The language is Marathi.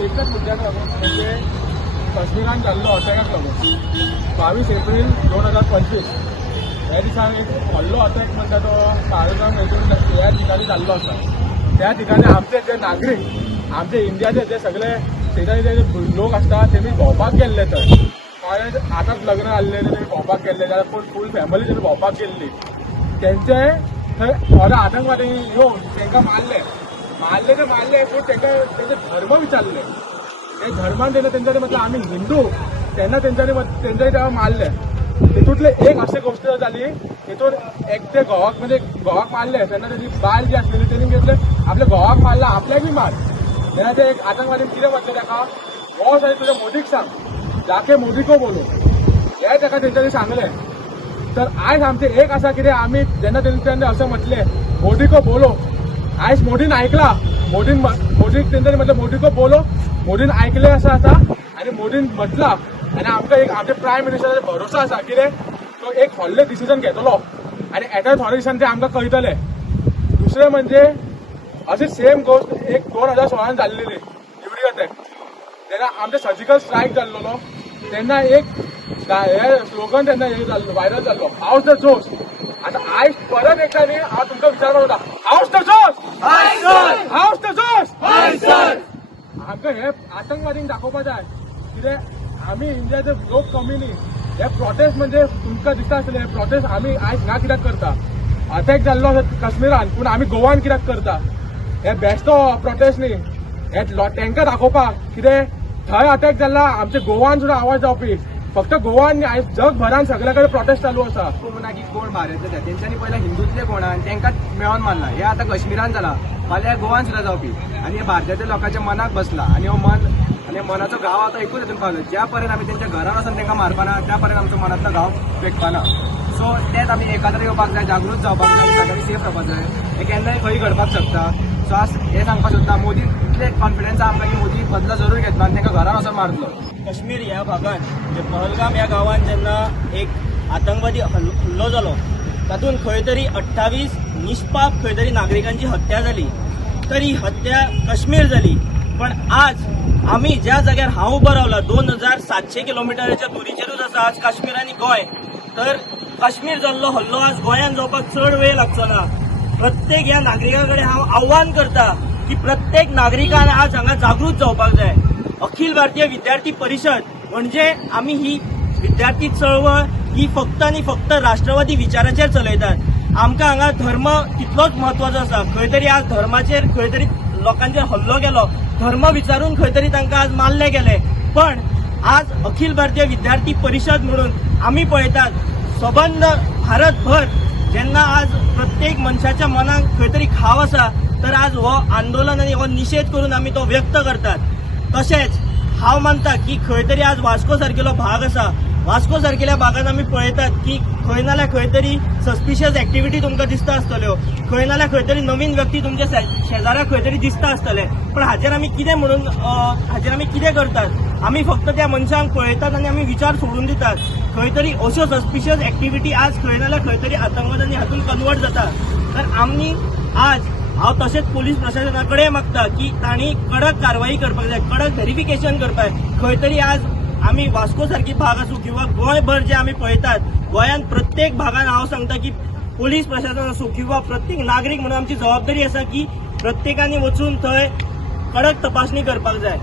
एकच मुद्द्यानं म्हणजे काश्मीरान जाल्लो अटॅकाक लागून 22 एप्रिल 2025 ह्या दिसांनी एक व्हडलो अटॅक म्हणटा तो पहलगाम हेतून ह्या ठिकाणी जाल्लो आसा। त्या ठिकाणी आमचे जे नागरीक आमचे इंडियाचे जे सगळे शेजारी जे लोक असतात तेमी भोंवपाक गेल्ले तर आतांच लग्न जाल्ले तेमी भोंवपाक गेल्ले जाल्यार पूण फूल फॅमिली तेमी भोंवपाक गेल्ली तेंचे थंय थोडे आतंकवादी येवन तांकां मारले पूण तांकां तेंचे धर्म विचारले। ते धर्मान तेन्ना तेंच्यांनी म्हटलं आमी हिंदू तेन्ना तेंच्यांनी तेव्हा मारले। तितूंतले एक अशी गोष्ट जाली तितून एकटे घोवाक म्हणजे घोवाक मारले तेन्ना तेजी बायल जी आसलेली तेणी घेतले आपल्या घोवाक मारला आपल्याक बी मार। तेन्ना ते एक आतंकवादी कितें म्हटलें ताका हो सायड तुज्या मोदीक सांग जाके मोदी को बोलो हे ताका तेंच्यांनी सांगलें। तर आयज आमचे एक आसा कितें आमी जेन्ना तेंच्यांनी असं म्हटलें मोदी को बोलो आयज मोदीन ऐकला मोदीक तेंच्यांनी म्हटलं मोदी को बोलो मोदीन ऐकले असं आसा आणि मोदीन म्हटला आणि आमकां एक आमच्या प्रायम मिनिस्टराचो भरोसा आसा कितें तो एक व्हडले डिसिजन घेतलो आणि येता थोड्या दिसांनी ते आमकां कळटले। दुसरें म्हणजे अशी सेम गोष्ट एक 2016 जाल्लेली युरी अटॅक तेन्ना आमचे सर्जिकल स्ट्रायक जाल्लो तेन्ना एक हे स्लोगन तेन्ना हे जाल्लो व्हायरल जाल्लो हाऊस द जोश। आता आयज परत एकदा न्ही हांव तुमकां विचारपाक होता हाऊस द जोश हाऊस द जोश आमकां हे आतंकवादींक दाखोवपाक जाय कित्याक आमी इंडियाचे लोक कमी न्ही हे प्रोटेस्ट म्हणजे तुमकां दिसता आसतलें हे प्रोटेस्ट आमी आयज ना कित्याक करता अटॅक जाल्लो काश्मीरान पूण आमी गोवान कित्याक करता हे बेश्टो प्रोटेस्ट न्ही हे तांकां दाखोवपाक कितें थंय अटॅक जाल्ला आमच्या गोवान सुद्दां आवाज जावपी फक्त गोवान न्ही आयज जगभरान सगळे कडेन प्रोटेस्ट चालू आसा। म्हणा की कोण भारताचे तेंच्यांनी पहिला हिंदूतले कोणान तांकां मेळोन मारला हे आता काश्मीरान जाला फाल्यां गोवान सुद्दां जावपी आणि हे भारताच्या लोकांच्या मनाक बसला आणि हो मन आणि मनाचो घाव आता एकूच हितून पावलो ज्या पर्यंत आमी तेंच्या घरान वचून तांकां मारपाना त्या पर्यंत आमचो मनातलो घाव पेटपाना। सो तेच आमी एकाद्र येवपाक जाय जागृत जावपाक जाय सगळ्यांनी सेफ रावपाक जाय हे केन्नाय खंय घडपाक शकता। सो आज हे सांगपाक सोदता मोदी इतले कॉन्फिडन्स आमकां की मोदी बदलो जरूर घेतलो आणि तांकां घरान वचून मारतलो। काश्मीर ह्या भागात म्हणजे पहलगाम ह्या गावात जेन्ना एक आतंकवादी हल्लो जालो तातूंत खंय तरी 28 निष्पाप खंय तरी नागरिकांची हत्या जाली तर ही हत्या काश्मीर जाली। पण आज आम्ही ज्या जाग्यार हांव उबो रावला 2700 किलोमिटराच्या दुरीचेरूच आसा आज काश्मीर आनी गोंय तर काश्मीर जाल्लो हल्लो आज गोंयान जावपाक चड वेळ लागचो ना। प्रत्येक ह्या नागरिका कडेन हांव आव्हान करता की प्रत्येक नागरिकान आज हांगा जागृत जावपाक जाय। अखिल भारतीय विद्यार्थी परिषद म्हणजे आम्ही ही विद्यार्थी चळवळ ही फक्त आणि फक्त राष्ट्रवादी विचाराचेर चलयतात। आमकां हांगा धर्म तितलोच म्हत्वाचो आसा खंय तरी आज धर्माचेर खंय तरी लोकांचेर हल्लो गेलो धर्म विचारून खंय तरी तांकां आज मारले गेले पण आज अखिल भारतीय विद्यार्थी परिषद म्हणून आम्ही पळयतात सबंद भारतभर जेन्ना आज प्रत्येक मनशाच्या मनाक खंय तरी खाव आसा तर आज हो आंदोलन आनी हो निषेध करून आमी तो व्यक्त करतात। तशेंच हांव मानता की खंय तरी आज वास्को सारकेलो भाग आसा वास्को सारकेल्या भागात आमी पळयतात की खंय नाल्यार खंय तरी सस्पिशियस एक्टिविटी तुमकां दिसता आसतल्यो खंय नाल्यार खंय तरी नवीन व्यक्ती तुमच्या शेजाऱ्याक खंय तरी दिसता आसतले पण हाचेर आमी कितें म्हणून हाचेर आमी कितें करतात आमी फक्त त्या मनशांक पळयतात आनी आमी विचार सोडून दितात। खंय तरी अश्यो सस्पिशियस एक्टिविटी आज खंय नाल्यार खंय तरी आतंकवादांनी हातून कन्वर्ट जाता तर आमी आज हांव तशेंच पोलीस प्रशासना कडेन मागता की तांणी कडक कारवाई करपाक जाय कडक व्हेरिफिकेशन करपाक खंय तरी आज आमी वास्को सारकी भाग आसूं किंवा गोंयभर जे आमी पळयतात गोंयान प्रत्येक भागान हांव सांगता की पोलीस प्रशासन आसूं किंवा प्रत्येक नागरीक म्हणून आमची जबाबदारी आसा की प्रत्येकानी वचून थंय कडक तपासणी करपाक जाय।